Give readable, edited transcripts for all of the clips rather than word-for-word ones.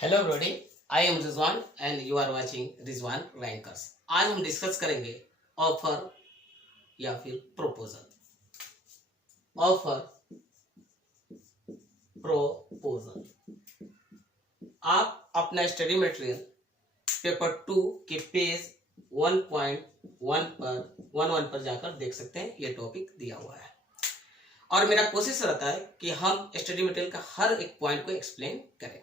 Hello everybody, I am Rizwan and you are watching Rizwan rankers. आज हम discuss करेंगे offer या फिर प्रपोजल। Offer, proposal. आप अपना स्टडी मटेरियल पेपर 2 के पेज 1.1 पर जाकर देख सकते हैं। ये टॉपिक दिया हुआ है और मेरा कोशिश रहता है कि हम स्टडी मटेरियल का हर एक पॉइंट को एक्सप्लेन करें।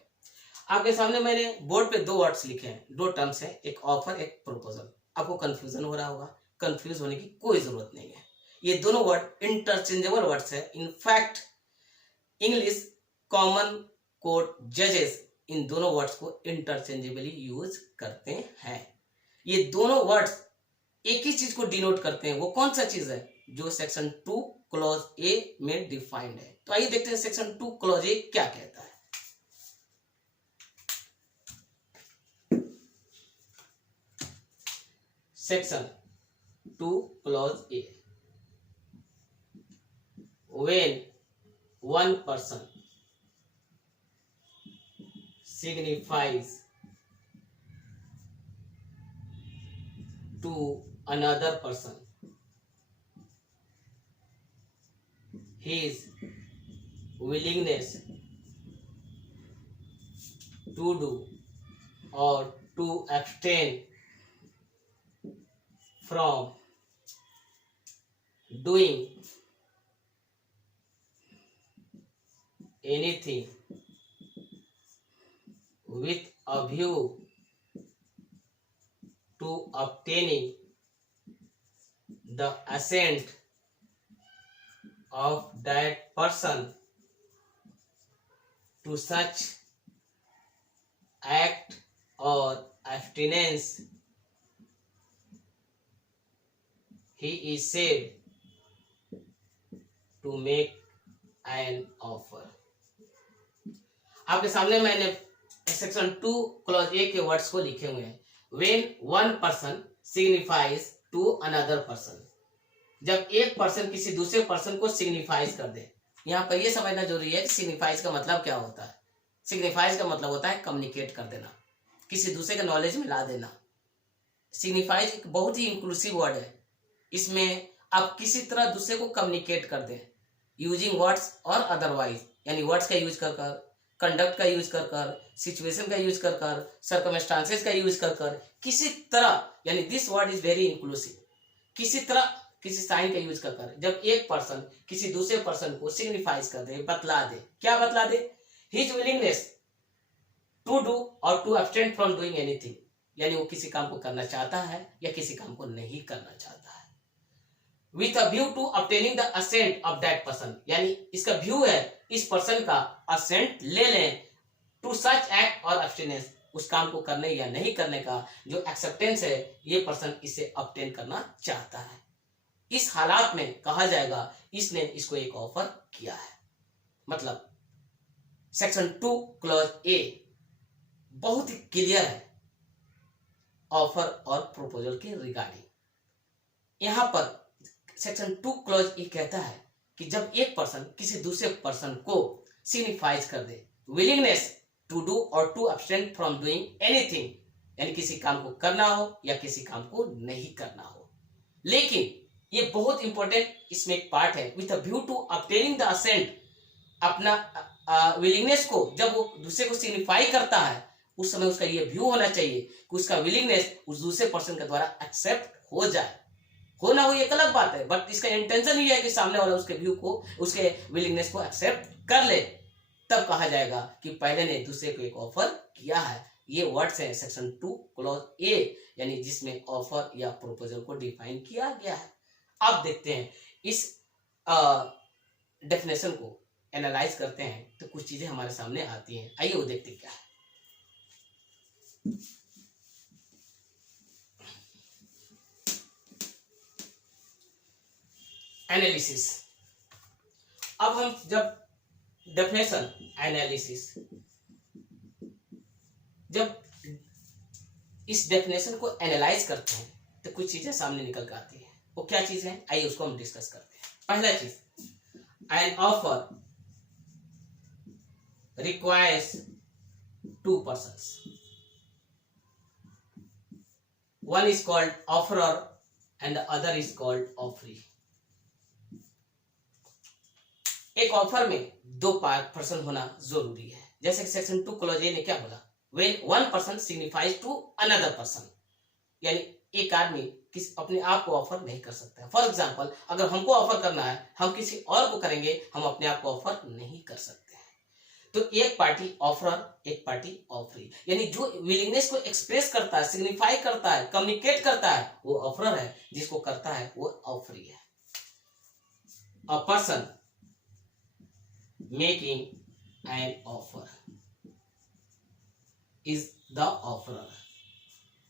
आपके सामने मैंने बोर्ड पे 2 वर्ड्स लिखे हैं, 2 टर्म्स हैं, एक ऑफर एक प्रपोजल। आपको कंफ्यूजन हो रहा होगा, कंफ्यूज होने की कोई जरूरत नहीं है। ये दोनों वर्ड इंटरचेंजेबल वर्ड्स है। इनफैक्ट इंग्लिश कॉमन कोर्ट जजेस इन दोनों वर्ड्स को इंटरचेंजेबली यूज करते हैं। ये दोनों वर्ड्स एक ही चीज को डिनोट करते हैं। वो कौन सा चीज है? जो सेक्शन 2 क्लॉज ए में डिफाइंड है। तो आइए देखते हैं सेक्शन 2 क्लॉज ए क्या कहता है। Section 2 clause A. When one person signifies to another person his willingness to do or to abstain from doing anything with a view to obtaining the assent of that person to such act or abstinence, he is said to make an offer. आपके सामने मैंने section 2 clause A के words को लिखे हुए हैं। When one person signifies to another person, जब एक पर्सन किसी दूसरे पर्सन को सिग्निफाइज कर दे। यहाँ पर यह समझना जरूरी है कि सिग्निफाइज का मतलब क्या होता है। सिग्निफाइज का मतलब होता है कम्युनिकेट कर देना, किसी दूसरे के नॉलेज में ला देना। सिग्निफाइज एक बहुत ही इंक्लूसिव वर्ड है। इसमें आप किसी तरह दूसरे को कम्युनिकेट कर दें यूजिंग वर्ड्स और अदरवाइज, यानी वर्ड्स का यूज कर कर, कंडक्ट का यूज कर कर, सिचुएशन का यूज कर कर, सर्कमस्टांसेस का यूज कर कर, किसी तरह, यानी this word is very inclusive. किसी तरह किसी साइन का यूज कर कर जब एक पर्सन किसी दूसरे पर्सन को सिग्निफाइज कर दे, बतला दे, क्या बतला दे? His willingness to do or to abstain from doing anything, यानी वो किसी काम को करना चाहता है या किसी काम को नहीं करना चाहता है। With a view to obtaining the assent of that person, यानी इसका व्यू है इस पर्सन का असेंट ले लें टू सच एक्ट और एब्स्टिनेंस, उस काम को करने या नहीं करने का जो एक्सेप्टेंस है, ये पर्सन इसे ऑब्टेन करना चाहता है। इस हालात में कहा जाएगा इसने इसको एक ऑफर किया है। मतलब सेक्शन 2 क्लॉज ए बहुत ही क्लियर है ऑफर और प्रपोजल के रिगार्डिंग। यहां पर सेक्शन 2 क्लॉज ए कहता है कि जब एक पर्सन किसी दूसरे पर्सन को सिग्निफाइज कर दे willingness to do or to abstain from doing anything, यानी किसी काम को करना हो या किसी काम को नहीं करना हो। लेकिन ये बहुत इंपॉर्टेंट इसमें एक पार्ट है, with a view to obtaining the assent. अपना विलिंगनेस को जब वो दूसरे को सिग्निफाई करता है, उस समय उसका ये व्यू होना चाहिए कि उसका विलिंगनेस उस दूसरे पर्सन के द्वारा एक्सेप्ट हो जाए। हो ना हो एक अलग बात है, बट इसका इंटेंशन ही है कि सामने वाला उसके व्यू को, उसके विलिंगनेस को एक्सेप्ट कर ले। तब कहा जाएगा कि पहले ने दूसरे को एक ऑफर किया है। ये वर्ड्स हैं सेक्शन 2 क्लॉज ए, यानी जिसमें ऑफर या प्रपोजल को डिफाइन किया गया है। अब देखते हैं इस डेफिनेशन को एनालाइज करते हैं तो कुछ चीजें हमारे सामने आती हैं। आइए वो देखते क्या है। एनालिसिस। अब हम जब डेफिनेशन एनालिसिस, जब इस डेफिनेशन को एनालाइज करते हैं तो कुछ चीजें सामने निकल कर आती है। वो क्या चीज है, आइए उसको हम डिस्कस करते हैं। पहला चीज, an offer requires two persons. One is called offerer and the other is called offeree. एक ऑफर में दो पर्सन होना जरूरी है, जैसे कि सेक्शन 2 क्लॉज ए ने क्या बोला, when one person signifies to another person, यानी एक आदमी किसी अपने आप को ऑफर नहीं कर सकता है। फॉर एग्जाम्पल, अगर हमको ऑफर करना है, हम किसी और को करेंगे, हम अपने आप को ऑफर नहीं कर सकते हैं। तो एक पार्टी ऑफरर, एक पार्टी ऑफरी, यानी जो विलिंगनेस को एक्सप्रेस करता है, सिग्निफाई करता है, कम्युनिकेट करता है, वो ऑफरर है, जिसको करता है वो ऑफरी है। A person making an offer is the offerer.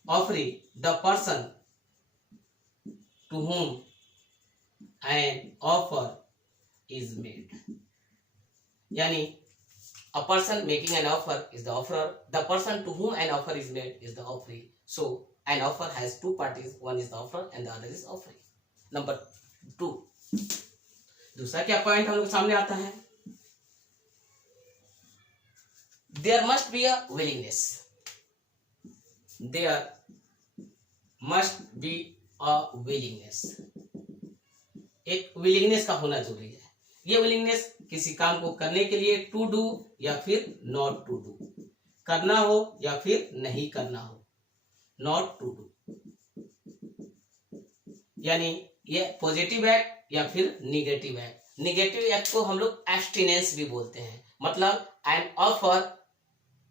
Offering, the person to whom an offer is made. Yani a person making an offer is the offerer, the person to whom an offer is made is the offeree. So an offer has two parties, one is the offerer and the other is offeree. Number 2, दूसरा क्या point हम लोग सामने आता है, there must be a willingness. There must be a willingness. एक willingness का होना जरूरी है। ये willingness किसी काम को करने के लिए to do या फिर not to do, करना हो या फिर नहीं करना हो, not to do, यानी ये पॉजिटिव एक्ट या फिर निगेटिव एक्ट। निगेटिव एक्ट को हम लोग एब्स्टिनेंस भी बोलते हैं, मतलब an offer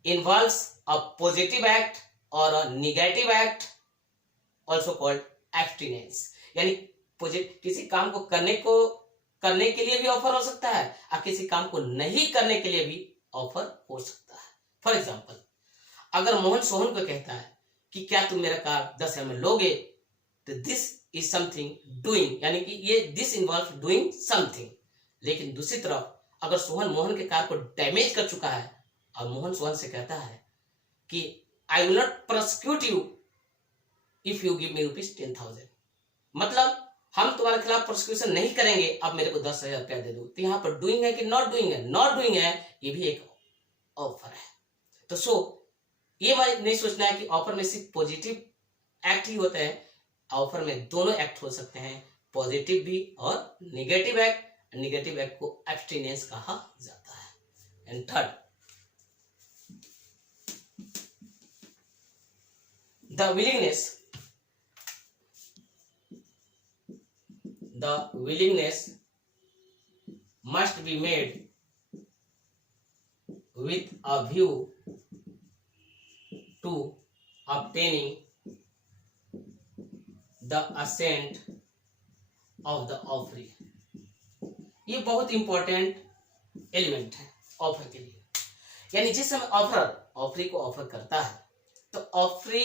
involves a positive act or a negative act, also called abstinence. यानी किसी काम को करने के लिए भी ऑफर हो सकता है और किसी काम को नहीं करने के लिए भी ऑफर हो सकता है। फॉर एग्जाम्पल, अगर मोहन सोहन को कहता है कि क्या तुम मेरा कार 10,000 में लोगे, तो दिस इज समथिंग डूइंग, यानी कि ये दिस इन्वॉल्व डूइंग समथिंग। लेकिन दूसरी तरफ अगर सोहन मोहन के कार को डैमेज कर चुका है और मोहन सोहन से कहता है कि I will not prosecute you if you give me ₹10,000, मतलब हम तुम्हारे खिलाफ प्रोसिक्यूशन नहीं करेंगे, अब मेरे को 10,000 रुपया दे दो। तो यहाँ पर डूइंग है कि नॉट डूइंग है, नॉट डूइंग है, ये भी एक ऑफर है। तो ये नहीं सोचना है कि ऑफर में सिर्फ पॉजिटिव एक्ट ही होते हैं, ऑफर में दोनों एक्ट हो सकते हैं, पॉजिटिव भी और निगेटिव एक्ट। निगेटिव एक्ट को एब्स्टिनेंस कहा जाता है। And third, the willingness must be made with a view to obtaining the assent of the offeree. ये बहुत इंपॉर्टेंट एलिमेंट है ऑफर के लिए। यानी जिस समय ऑफरी को ऑफर करता है, तो ऑफरी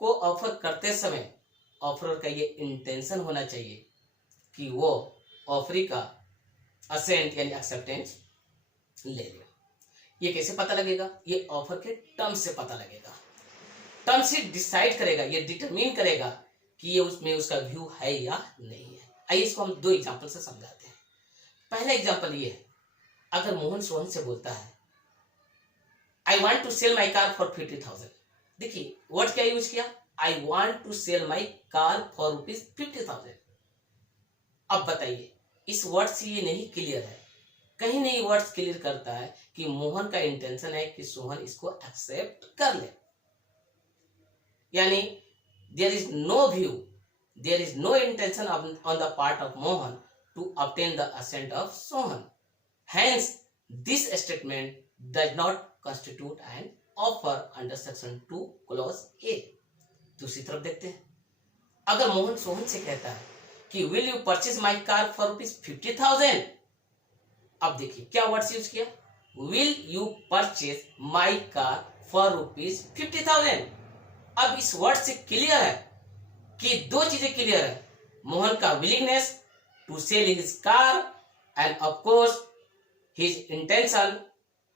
को ऑफर करते समय ऑफरर का ये इंटेंशन होना चाहिए कि वो ऑफरी का असेंट यानी एक्सेप्टेंस ले ले। ये कैसे पता लगेगा? ये ऑफर के टर्म्स से पता लगेगा। टर्म्स से डिसाइड करेगा, ये डिटरमिन करेगा कि ये उसमें उसका व्यू है या नहीं है। आइए इसको हम 2 एग्जांपल से समझाते हैं। पहला एग्जांपल ये है, अगर मोहन सोहन से बोलता है I want to sell my car for 50,000। देखिए वर्ड क्या यूज किया, I want to sell my car for ₹50,000। अब बताइए, इस वर्ड से ये नहीं क्लियर है, कहीं नहीं वर्ड्स क्लियर करता है कि मोहन का इंटेंशन है कि सोहन इसको एक्सेप्ट कर ले। यानी there is no view, there is no intention on the part of Mohan to obtain the assent of Sohan. Hence this statement does not constitute an offer under section 2 clause A। दूसरी तरफ देखते हैं, अगर मोहन सोहन से कहता है कि will you purchase my car for ₹50,000। अब देखिए क्या वर्ड्स यूज किया, will you purchase my car for ₹50,000। अब इस वर्ड से क्लियर है कि 2 चीजें क्लियर है, मोहन का willingness to sell his car and of course his intention,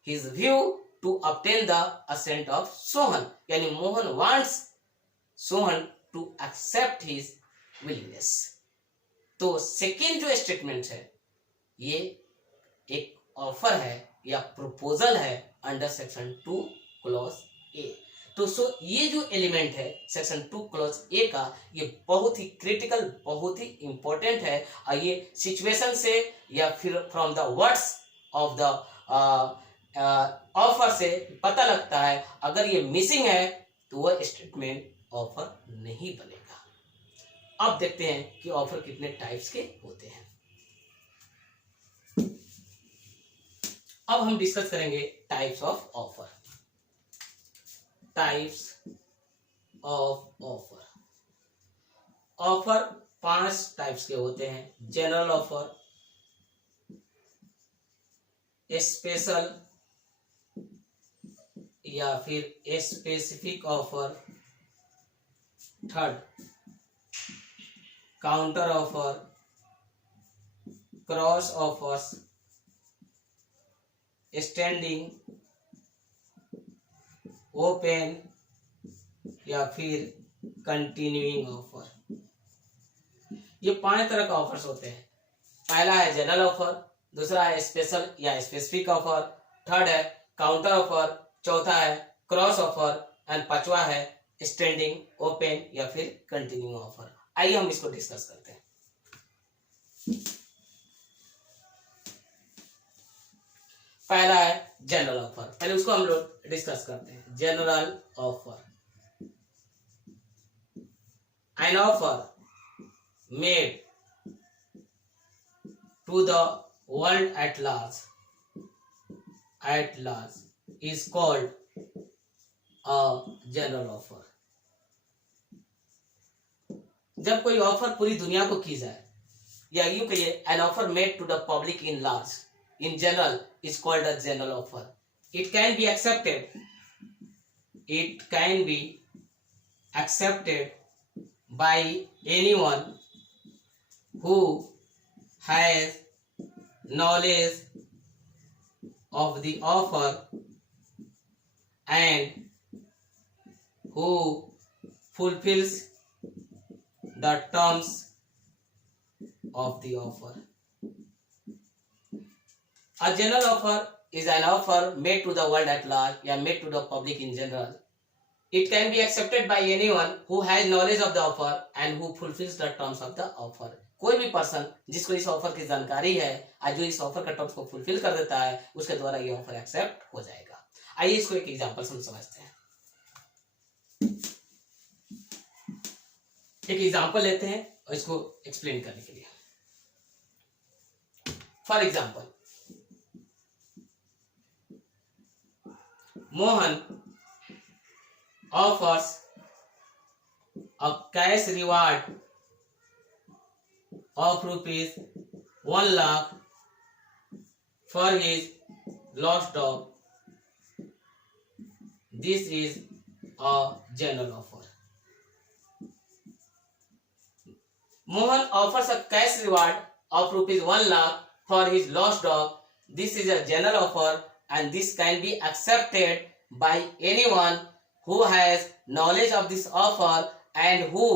his view to obtain the assent of Sohan। यानी Mohan wants Sohan to accept his willingness। तो सेकेंड जो स्टेटमेंट है ये एक ऑफर है या प्रपोजल है अंडर सेक्शन 2 क्लॉज ए। तो सो ये जो एलिमेंट है सेक्शन 2 क्लॉज ए का, ये बहुत ही क्रिटिकल, बहुत ही इंपॉर्टेंट है। और ये सिचुएशन से या फिर from the words of the offer से पता लगता है, अगर ये मिसिंग है तो वह स्टेटमेंट ऑफर नहीं बनेगा। अब देखते हैं कि ऑफर कितने टाइप्स के होते हैं। अब हम डिस्कस करेंगे types of offer. Types of offer. Offer 5 types के होते हैं। जनरल ऑफर, स्पेशल या फिर specific offer, third counter offer, cross offers, standing, open या फिर कंटिन्यूइंग ऑफर। ये 5 तरह का ऑफर्स होते हैं। पहला है जनरल ऑफर, दूसरा है स्पेशल या स्पेसिफिक ऑफर, थर्ड है काउंटर ऑफर, चौथा है क्रॉस ऑफर एंड पांचवा है स्टैंडिंग, ओपन या फिर कंटिन्यूइंग ऑफर। आइए हम इसको डिस्कस करते हैं। पहला है जनरल ऑफर, पहले उसको हम लोग डिस्कस करते हैं। General offer, an offer made to the world at large is called a general offer। जब कोई ऑफर पूरी दुनिया को की जाए, या यूं कहिए an offer made to the public in large in general is called a general offer। it can be accepted by anyone who has knowledge of the offer and who fulfills the terms of the offer। A general offer is an offer made to the world at large या made to the public in general। It can be accepted by anyone who has knowledge of the offer and who fulfills the terms of the offer। कोई भी person जिसको इस offer की जानकारी है और जो इस ऑफर का टर्म्स को फुलफिल कर देता है, उसके द्वारा ये ऑफर एक्सेप्ट हो जाएगा। आइए इसको एक एग्जांपल से समझते हैं। एक एग्जांपल लेते हैं और इसको एक्सप्लेन करने के लिए। For example, Mohan offers a cash reward of rupees 1 lakh for his lost dog। This is a general offer। Mohan offers a cash reward of rupees 1 lakh for his lost dog। This is a general offer and this can be accepted by anyone who has knowledge of this offer and who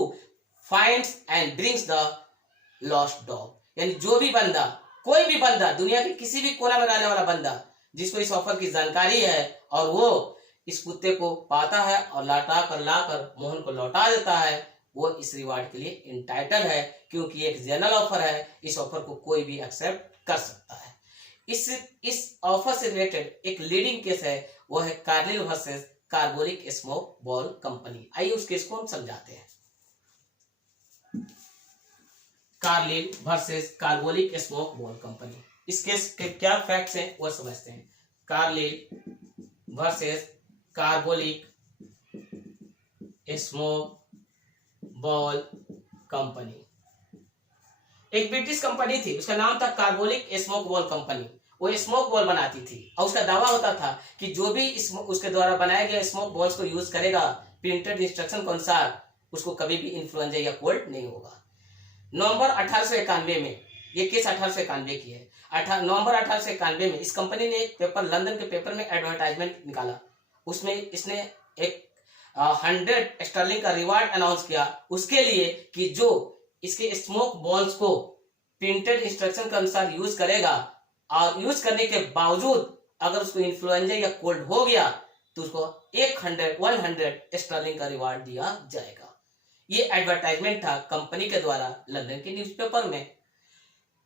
finds and brings the lost dog। यानी जो भी बंदा, कोई भी बंदा, दुनिया के किसी भी कोना में रहने वाला बंदा जिसको इस ऑफर की जानकारी है और वो इस कुत्ते को पाता है और लाकर मोहन को लौटा देता है, वो इस रिवार्ड के लिए इंटाइटल है, क्योंकि एक जनरल ऑफर है। इस ऑफर को कोई भी एक्सेप्ट कर सकता है। इस ऑफर से रिलेटेड एक लीडिंग केस है, वो है Carlill versus carbonic smoke ball company. आइए उस केस को हम समझाते हैं। Carlill versus carbonic smoke ball company, इस केस के क्या फैक्ट्स हैं वो समझते हैं। Carlill versus carbonic smoke ball company एक ब्रिटिश कंपनी थी, उसका नाम था कार्बोनिक स्मोक बॉल कंपनी। वो स्मोक बॉल बनाती थी और उसका दावा होता था कि जो भी उसके द्वारा बनाए गए स्मोक बॉल्स को यूज करेगा प्रिंटेड इंस्ट्रक्शन के अनुसार, उसको कभी भी इन्फ्लुएंजा या कोल्ड नहीं होगा। नवंबर 1891 में, ये केस 1891 की है। नवंबर 1891 में इस कंपनी ने एक पेपर, लंदन के पेपर में एडवर्टाइजमेंट निकाला। उसमें इसने एक 100 स्टर्लिंग का रिवार्ड अनाउंस किया उसके लिए कि जो इसके स्मोक बॉल्स को प्रिंटेड इंस्ट्रक्शन के अनुसार यूज करेगा और यूज करने के बावजूद अगर उसको इन्फ्लुएंजा या कोल्ड हो गया तो उसको 100 स्टर्लिंग का रिवार्ड दिया जाएगा। ये एडवर्टाइजमेंट था कंपनी के द्वारा लंदन के न्यूज़पेपर में।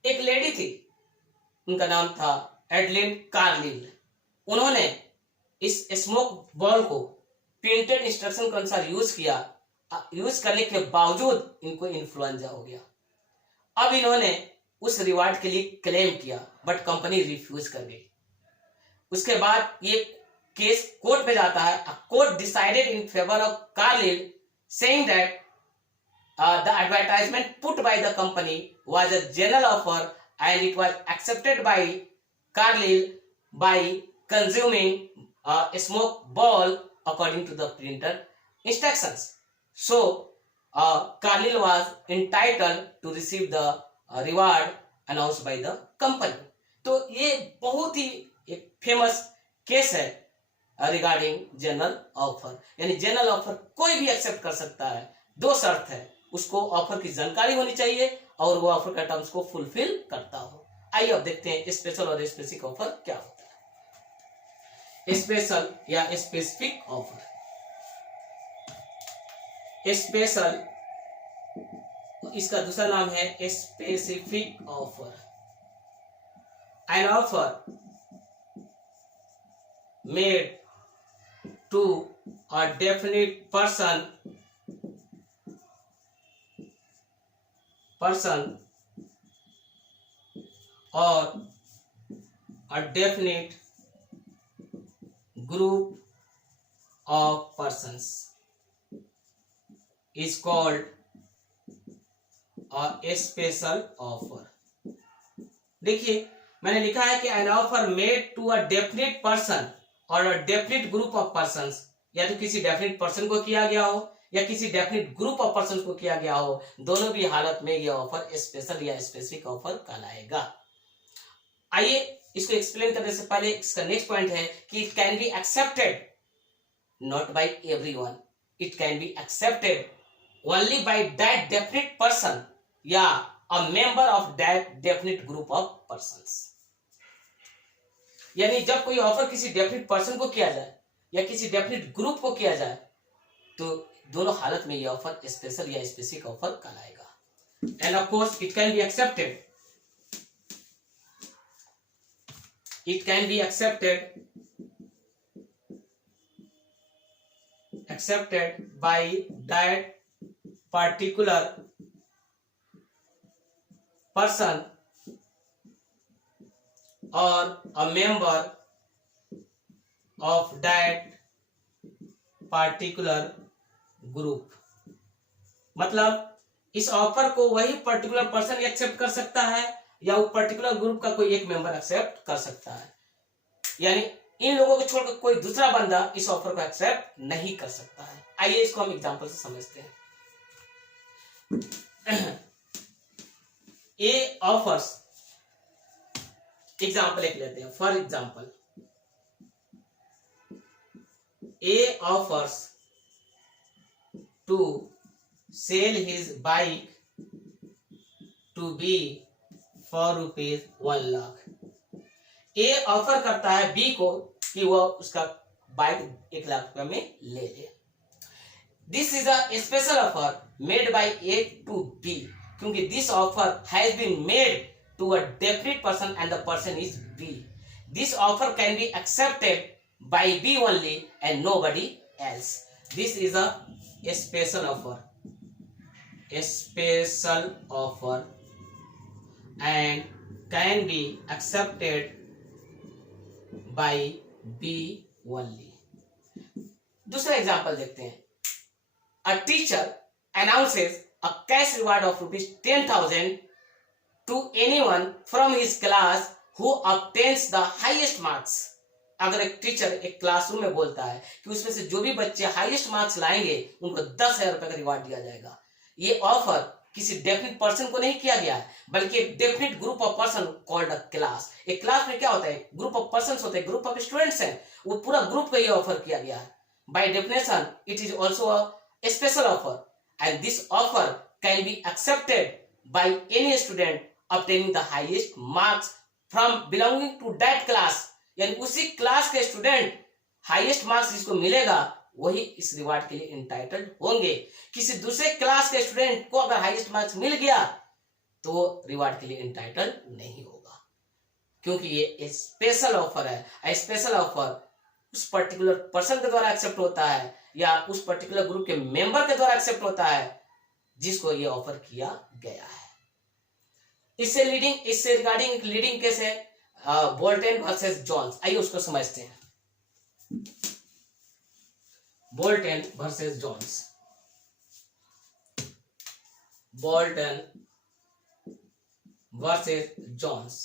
एक लेडी थी, उनका नाम था एडलिन कार्लिल। उन्होंने इस स्मोक बॉल को प्रिंटेड इंस्ट्रक्शन के अनुसार यूज किया। यूज करने के बावजूद इनको इन्फ्लुएंजा हो गया। अब इन्होंने उस रिवार्ड के लिए क्लेम किया, बट कंपनी रिफ्यूज कर गई। उसके बाद ये केस कोर्ट में जाता है। Court decided in favour of Carlill, saying that the advertisement put by the company was a general offer and it was accepted by Carlyle by consuming a smoke ball according to the printer instructions. So Carlyle was entitled to receive the reward announced by the company. तो ये बहुत ही एक famous case है regarding general offer. यानी general offer कोई भी accept कर सकता है, दो शर्त है, उसको ऑफर की जानकारी होनी चाहिए और वो ऑफर का टर्म्स को फुलफिल करता हो। आइए अब देखते हैं स्पेशल और स्पेसिफिक ऑफर क्या होता है। स्पेशल या स्पेसिफिक ऑफर। स्पेशल, इसका दूसरा नाम है specific offer. An offer made to a definite person or a definite group of persons is called a special offer। देखिए मैंने लिखा है कि an offer made to a definite person or a definite group of persons, या तो किसी definite person को किया गया हो या किसी डेफिनेट ग्रुप ऑफ पर्सन को किया गया हो, दोनों भी हालत में यह ऑफर स्पेशल या स्पेसिफिक ऑफर कहलाएगा। आइए इसको एक्सप्लेन करने से पहले इसका नेक्स्ट पॉइंट है कि it can be accepted not by everyone, it can be accepted only by that definite person या a member of that definite group of persons. यानी जब कोई ऑफर किसी डेफिनेट पर्सन को किया जाए या किसी डेफिनेट ग्रुप को किया जाए तो दोनों हालत में ये ऑफर स्पेशल या स्पेसिफिक ऑफर कहलाएगा। And of course it can be accepted, it can B accepted by that particular person or a member of that particular group। मतलब इस ऑफर को वही पर्टिकुलर पर्सन एक्सेप्ट कर सकता है या वो पर्टिकुलर ग्रुप का कोई एक मेंबर एक्सेप्ट कर सकता है। यानी इन लोगों को छोड़कर कोई दूसरा बंदा इस ऑफर को एक्सेप्ट नहीं कर सकता है। आइए इसको हम एग्जांपल से समझते हैं। ए ऑफर्स, एग्जांपल एक लेते हैं। For example, A offers to sell his bike to B for ₹1 lakh. A offer करता है बी को कि वह उसका बाइक 1 लाख रुपए में ले ले। This is a special offer made by A to B, क्योंकि this offer has been made to a definite person and the person is B. This offer can be accepted by B only and nobody else. This is a special offer, a special offer and can be accepted by B only। दूसरा example देखते हैं। A teacher announces a cash reward of ₹10,000 to anyone from his class who obtains the highest marks। अगर एक teacher एक classroom में बोलता है कि उसमें से जो भी बच्चे हाईएस्ट मार्क्स लाएंगे उनको 10,000 रुपए का रिवार्ड दिया जाएगा। ये ऑफर किसी डेफिनेट पर्सन को नहीं किया गया है, बल्कि एक definite group of person called a class. एक क्लास में क्या होता है, ग्रुप ऑफ पर्सन होते हैं, ग्रुप ऑफ स्टूडेंट्स हैं, वो पूरा ग्रुप को ये ऑफर किया गया है। By definition it is also a special offer and this offer can be accepted by any student obtaining the highest marks from belonging to that class। यानी उसी क्लास के स्टूडेंट हाईएस्ट मार्क्स जिसको मिलेगा वही इस रिवार्ड के लिए entitled होंगे। किसी दूसरे क्लास के स्टूडेंट को अगर हाईएस्ट मार्क्स मिल गया तो वो रिवार्ड के लिए इंटाइटल्ड नहीं होगा, क्योंकि ये स्पेशल ऑफर है। स्पेशल ऑफर उस पर्टिकुलर पर्सन के द्वारा एक्सेप्ट होता है या उस पर्टिकुलर ग्रुप के मेंबर के द्वारा एक्सेप्ट होता है जिसको ये ऑफर किया गया है। इससे रिगार्डिंग एक लीडिंग केस है बोल्टन वर्सेस जॉन्स। आइए उसको समझते हैं। Bolton versus Jones. Bolton versus Jones.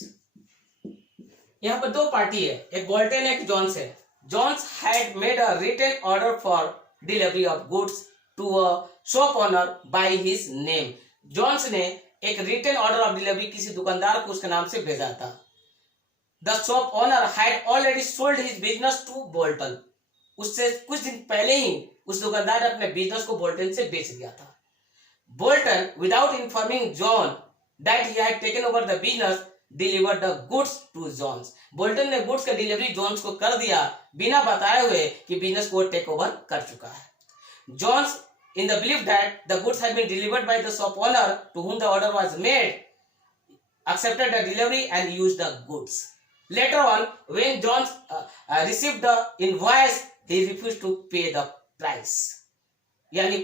यहां पर दो पार्टी है, एक बोल्टन एक जॉन्स है। Jones had made a written order for delivery of goods to a shop owner by his name. Jones ने एक रिटन ऑर्डर ऑफ डिलीवरी किसी दुकानदार को उसके नाम से भेजा था। The shop owner had already sold his business to Bolton. उससे कुछ दिन पहले ही उस दुकानदार ने अपने बिजनेस को बोल्टन से बेच दिया था। Bolton without informing John that he had taken over the business delivered the goods to Jones. Bolton ने गुड्स का डिलीवरी जॉन्स को कर दिया बिना बताए हुए कि बिजनेस को टेक ओवर कर चुका है। Jones in the belief that the goods had been delivered by the shop owner to whom the order was made accepted the delivery and used the goods. Later on, when John received the invoice, he refused to pay the price. यानी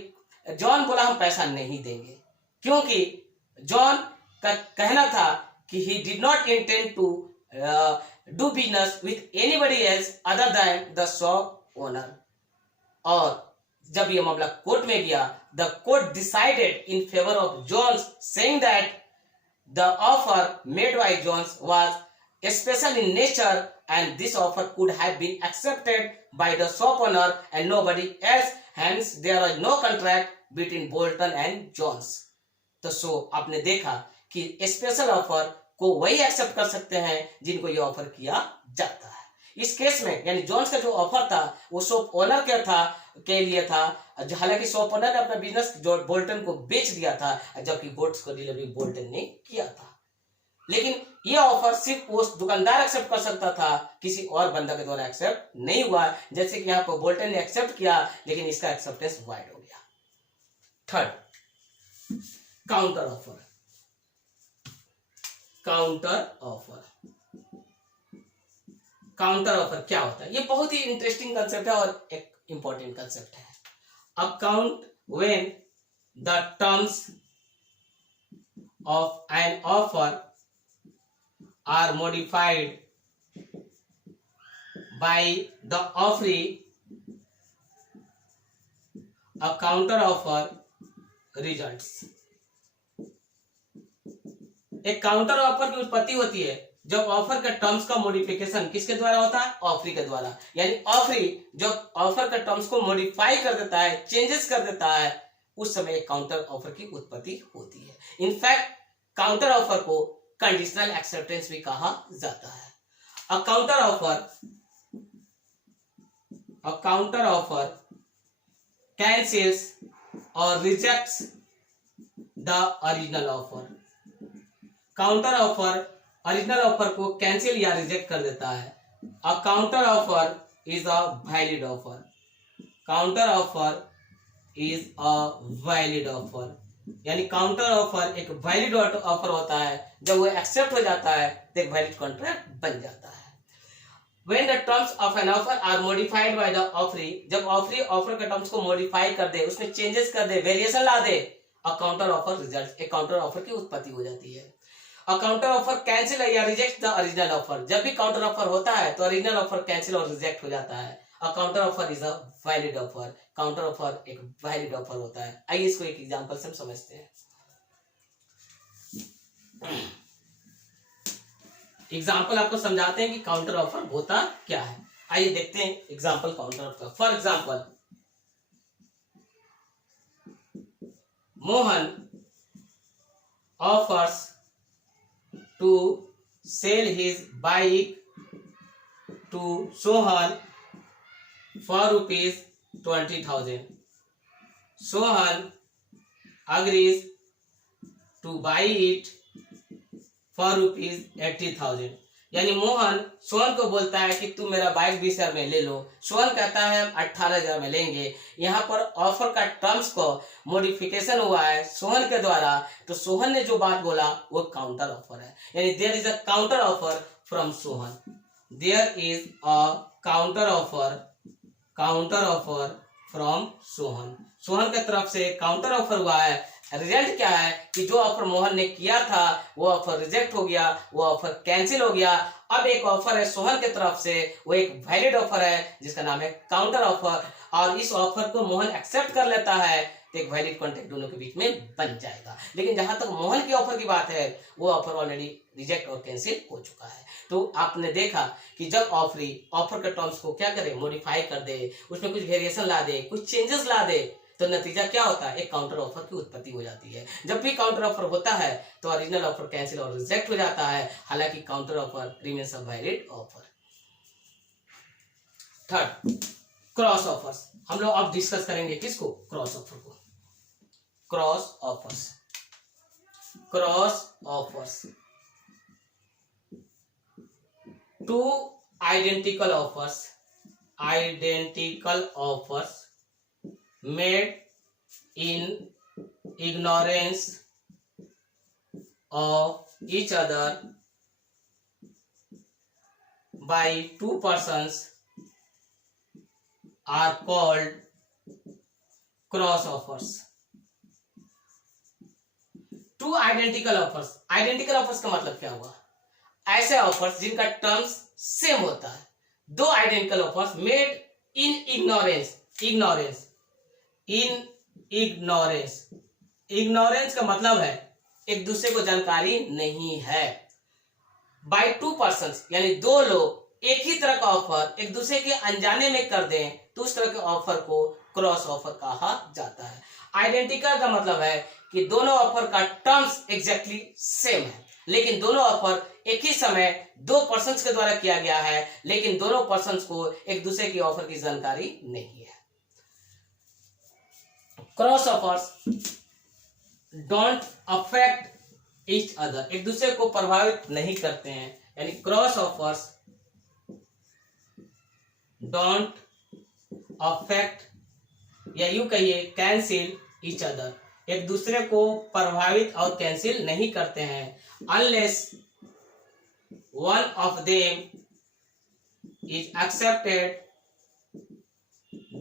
John बोला हम पैसा नहीं देंगे, क्योंकि John का कहना था कि he did not intend to do business with anybody else other than the shop owner. और जब यह मामला कोर्ट में गया, the court decided in favour of Jones saying that the offer made by Jones was special in nature and this offer could have been accepted by the shop owner and nobody else, hence there was no contract between Bolton and Jones. तो so आपने देखा कि special offer को वही accept कर सकते हैं जिनको ये ऑफर किया जाता है। इस केस में यानी जॉन्स का जो ऑफर था वो शॉप ओनर के लिए था, हालांकि शॉप ओनर ने अपना बिजनेस जो बोल्टन को बेच दिया था, जबकि गुड्स को डिलीवरी बोल्टन ने किया था। लेकिन यह ऑफर सिर्फ वो दुकानदार एक्सेप्ट कर सकता था, किसी और बंदा के द्वारा एक्सेप्ट नहीं हुआ। जैसे कि यहाँ पर बोल्टन ने एक्सेप्ट किया लेकिन इसका एक्सेप्टेंस वाइड हो गया। Third, counter offer. Counter offer. Counter offer क्या होता है? ये बहुत ही इंटरेस्टिंग कंसेप्ट है और एक इंपॉर्टेंट कंसेप्ट है। Account when the terms of an offer are modified by the offeree, a counter offer results. एक काउंटर ऑफर की उत्पत्ति होती है जब ऑफर के टर्म्स का मॉडिफिकेशन किसके द्वारा होता है? ऑफरी के द्वारा। यानी ऑफरी जब ऑफर के टर्म्स को मॉडिफाई कर देता है, चेंजेस कर देता है, उस समय एक काउंटर ऑफर की उत्पत्ति होती है। इनफैक्ट काउंटर ऑफर को कंडीशनल एक्सेप्टेंस भी कहा जाता है। अ काउंटर ऑफर कैंसिल्स और rejects the original offer. Counter offer original offer को कैंसिल या रिजेक्ट कर देता है। A counter offer is a valid offer. Counter offer is a valid offer, यानी काउंटर ऑफर एक वैलिड ऑफर होता है। जब वो एक्सेप्ट हो जाता है तो एक वैलिड कॉन्ट्रैक्ट बन जाता है। When the terms of an offer are modified by the offeree, जब ऑफरी ऑफर के टर्म्स को मॉडिफाई कर दे, उसमें चेंजेस कर दे, वेरिएशन ला दे, अ काउंटर ऑफर रिजल्ट, एक काउंटर ऑफर की उत्पत्ति हो जाती है। अ काउंटर ऑफर कैंसिल या रिजेक्ट द ओरिजिनल ऑफर। जब भी काउंटर ऑफर होता है तो ओरिजिनल ऑफर कैंसिल और रिजेक्ट हो जाता है। A counter offer is a valid offer. Counter offer एक वैलिड ऑफर होता है। आइए इसको एक एग्जांपल से हम समझते हैं। एग्जांपल आपको समझाते हैं कि काउंटर ऑफर होता क्या है। आइए देखते हैं example counter offer. For example, Mohan offers to sell his bike to Sohan for rupees 20,000. Sohan agrees to buy it for rupees 80,000. यानी मोहन सोहन को बोलता है कि तू मेरा बाइक 20,000 में ले लो। सोहन कहता है हम 18,000 में लेंगे। यहाँ पर ऑफर का टर्म्स को मॉडिफिकेशन हुआ है सोहन के द्वारा, तो सोहन ने जो बात बोला वो काउंटर ऑफर है, यानी there is a counter offer from Sohan. There is a counter offer from Sohan. Sohan की तरफ से काउंटर ऑफर हुआ है। रिजल्ट क्या है कि जो ऑफर मोहन ने किया था वो ऑफर रिजेक्ट हो गया, वो ऑफर कैंसिल हो गया। अब एक ऑफर है सोहन की तरफ से, वो एक वैलिड ऑफर है जिसका नाम है काउंटर ऑफर, और इस ऑफर को मोहन एक्सेप्ट कर लेता है तो एक वैलिड कॉन्ट्रैक्ट दोनों के बीच में बन जाएगा। लेकिन जहां तक मोहन की ऑफर की बात है वो ऑफर ऑलरेडी रिजेक्ट और कैंसिल हो चुका है। तो आपने देखा कि जब ऑफर के टर्म्स को क्या करे, मॉडिफाई कर दे, उसमें कुछ वेरिएशन ला दे, कुछ चेंजेस ला दे, तो नतीजा क्या होता है, एक काउंटर ऑफर की उत्पत्ति हो जाती है। जब भी काउंटर ऑफर होता है तो ओरिजिनल ऑफर कैंसिल और रिजेक्ट हो जाता है, हालांकि काउंटर ऑफर रिमेन्स अ valid offer. Third, cross offers. हम लोग अब डिस्कस करेंगे किसको, क्रॉस ऑफर को। Cross offers two identical offers made in ignorance of each other by two persons are called cross offers. Two identical offers का मतलब क्या हुआ, ऐसे ऑफर्स जिनका टर्म्स सेम होता है। दो identical offers made in ignorance का मतलब है एक दूसरे को जानकारी नहीं है। बाय टू पर्सन्स यानी दो लोग एक ही तरह का ऑफर एक दूसरे के अनजाने में कर दें तो उस तरह के ऑफर को क्रॉस ऑफर कहा जाता है। आइडेंटिकल का मतलब है कि दोनों ऑफर का टर्म्स एग्जैक्टली सेम है, लेकिन दोनों ऑफर एक ही समय दो पर्सन्स के द्वारा किया गया है, लेकिन दोनों पर्सन्स को एक दूसरे की ऑफर की जानकारी नहीं है। Cross offers don't affect each other, एक दूसरे को प्रभावित नहीं करते हैं, यानी क्रॉस ऑफर्स डोंट अफेक्ट या यूं कहिए कैंसिल ईच अदर, एक दूसरे को प्रभावित और कैंसिल नहीं करते हैं। Unless one of them is accepted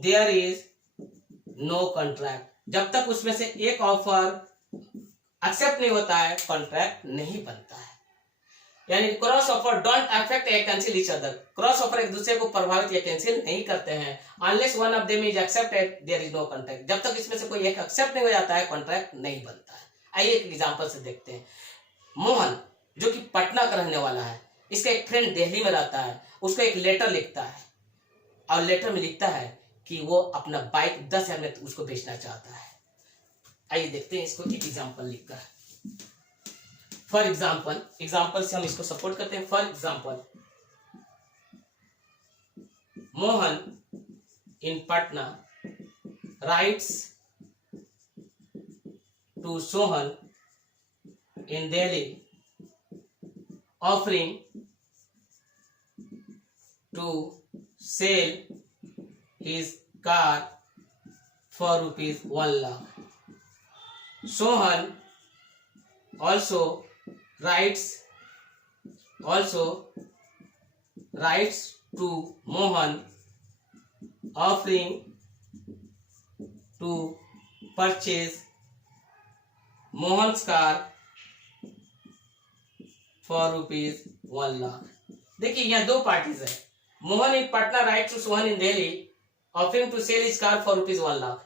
there is no contract, जब तक उसमें से एक ऑफर एक्सेप्ट नहीं होता है कॉन्ट्रैक्ट नहीं बनता है। यानी क्रॉस ऑफर डोंट अफेक्ट या cancel each other, cross offer एक दूसरे को प्रभावित या कैंसिल नहीं करते हैं। Unless one of them is accepted there is no contract, जब तक इसमें से कोई एक एक्सेप्ट नहीं हो जाता है कॉन्ट्रैक्ट नहीं बनता है। आइए एक एग्जांपल से देखते हैं। मोहन जो कि पटना का रहने वाला है, इसका एक फ्रेंड दिल्ली में रहता है, उसको एक लेटर लिखता है और लेटर में लिखता है कि वो अपना बाइक 10,000 में उसको बेचना चाहता है। आइए देखते हैं इसको एक एग्जांपल लिखकर। फॉर एग्जांपल से हम इसको सपोर्ट करते हैं। For example, Mohan in Patna writes to Sohan in Delhi offering to sell his car for ₹1 lakh. Sohan also writes to Mohan offering to purchase Mohan's car for ₹1 lakh. देखिए यहाँ दो पार्टीज है। Mohan in Patna write to Sohan in Delhi offering to sell his car for ₹1 lakh.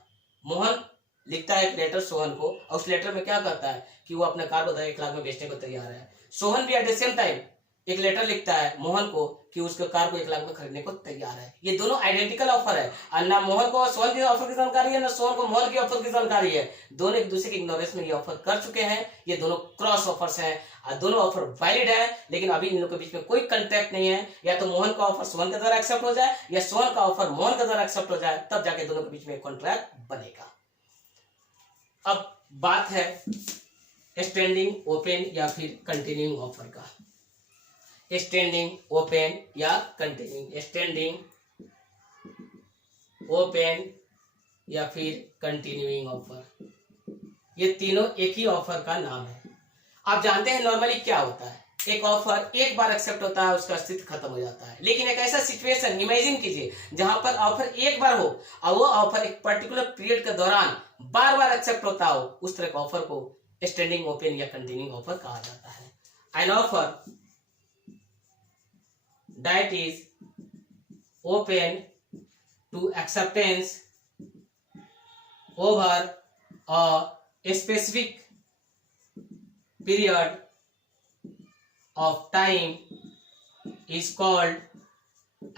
Mohan लिखता है एक letter Sohan को और उस लेटर में क्या कहता है कि वो अपने कार को 1 लाख में बेचने को तैयार है। सोहन भी एट द सेम टाइम एक लेटर लिखता है मोहन को कि उसके कार को 1 लाख में खरीदने को तैयार है। ये दोनों आइडेंटिकल ऑफर है और ना मोहन को सोहन की ऑफर की जानकारी है ना सोहन को मोहन की ऑफर की जानकारी है। दोनों एक दूसरे के इग्नोरेंस में ये ऑफर कर चुके हैं। ये दोनों क्रॉस ऑफर्स हैं और दोनों ऑफर वैलिड है, लेकिन अभी इन लोगों के बीच में कोई कॉन्ट्रैक्ट नहीं है। या तो मोहन का ऑफर सोहन के द्वारा एक्सेप्ट हो जाए या सोहन का ऑफर मोहन के द्वारा एक्सेप्ट हो जाए, तब जाके दोनों के बीच में कॉन्ट्रैक्ट बनेगा। अब बात है स्टैंडिंग ओपन या फिर कंटिन्यूइंग ऑफर का। स्टैंडिंग, ओपन या कंटिन्यूइंग, स्टैंडिंग, ओपन या फिर कंटिन्यूइंग ऑफर, ये तीनों एक ही ऑफर का नाम है। आप जानते हैं नॉर्मली क्या होता है, एक ऑफर एक बार एक्सेप्ट होता है, उसका अस्तित्व खत्म हो जाता है। लेकिन एक ऐसा सिचुएशन इमेजिन कीजिए जहां पर ऑफर एक बार हो और वो ऑफर एक पर्टिकुलर पीरियड के दौरान बार बार एक्सेप्ट होता हो, उस तरह के ऑफर को स्टैंडिंग, ओपन या कंटिन्यूइंग ऑफर कहा जाता है। An offer that is open to acceptance over a specific period of time is called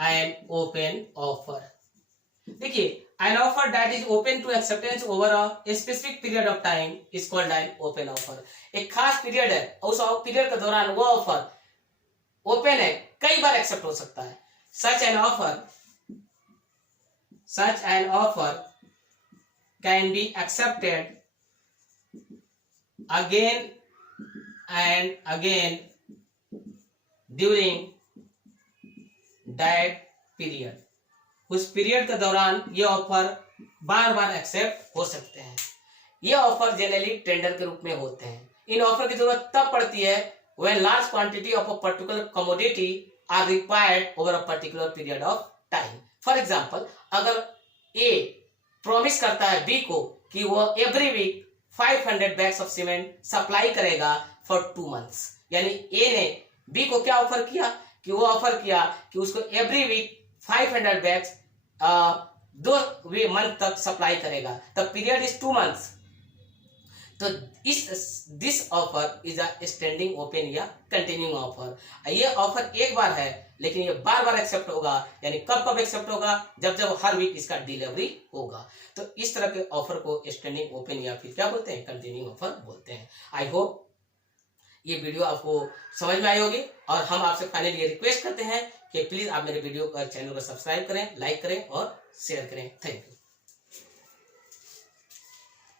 an open offer। देखिए, an offer that is open to acceptance over a specific period of time is called an open offer। एक खास period है, उस period के दौरान वो offer open है, कई बार एक्सेप्ट हो सकता है। such an offer can be accepted again and again during that period। उस पीरियड के दौरान ये ऑफर बार बार एक्सेप्ट हो सकते हैं। ये ऑफर जनरली टेंडर के रूप में होते हैं। इन ऑफर की जरूरत तब पड़ती है when large quantity of a particular commodity are required over a particular period of time। For example, अगर ए प्रॉमिस करता है बी को कि वो every week 500 bags of cement supply करेगा फॉर 2 months, यानी ए ने बी को क्या ऑफर किया कि वो ऑफर किया कि उसको एवरी वीक 500 बैग्स 2 मंथ तक सप्लाई करेगा। The period is 2 months। तो this offer is a standing, open या कंटिन्यूइंग ऑफर। ये ऑफर एक बार है लेकिन ये बार बार एक्सेप्ट होगा, यानी कब कब एक्सेप्ट होगा, जब जब हर वीक इसका डिलीवरी होगा। तो इस तरह के ऑफर को स्टैंडिंग, ओपन या फिर क्या बोलते हैं, कंटिन्यूइंग ऑफर बोलते हैं। आई होप ये वीडियो आपको समझ में आई होगी और हम आपसे फाइनली ये रिक्वेस्ट करते हैं कि प्लीज आप मेरे वीडियो का चैनल को सब्सक्राइब करें, लाइक करें और शेयर करें। Thank you.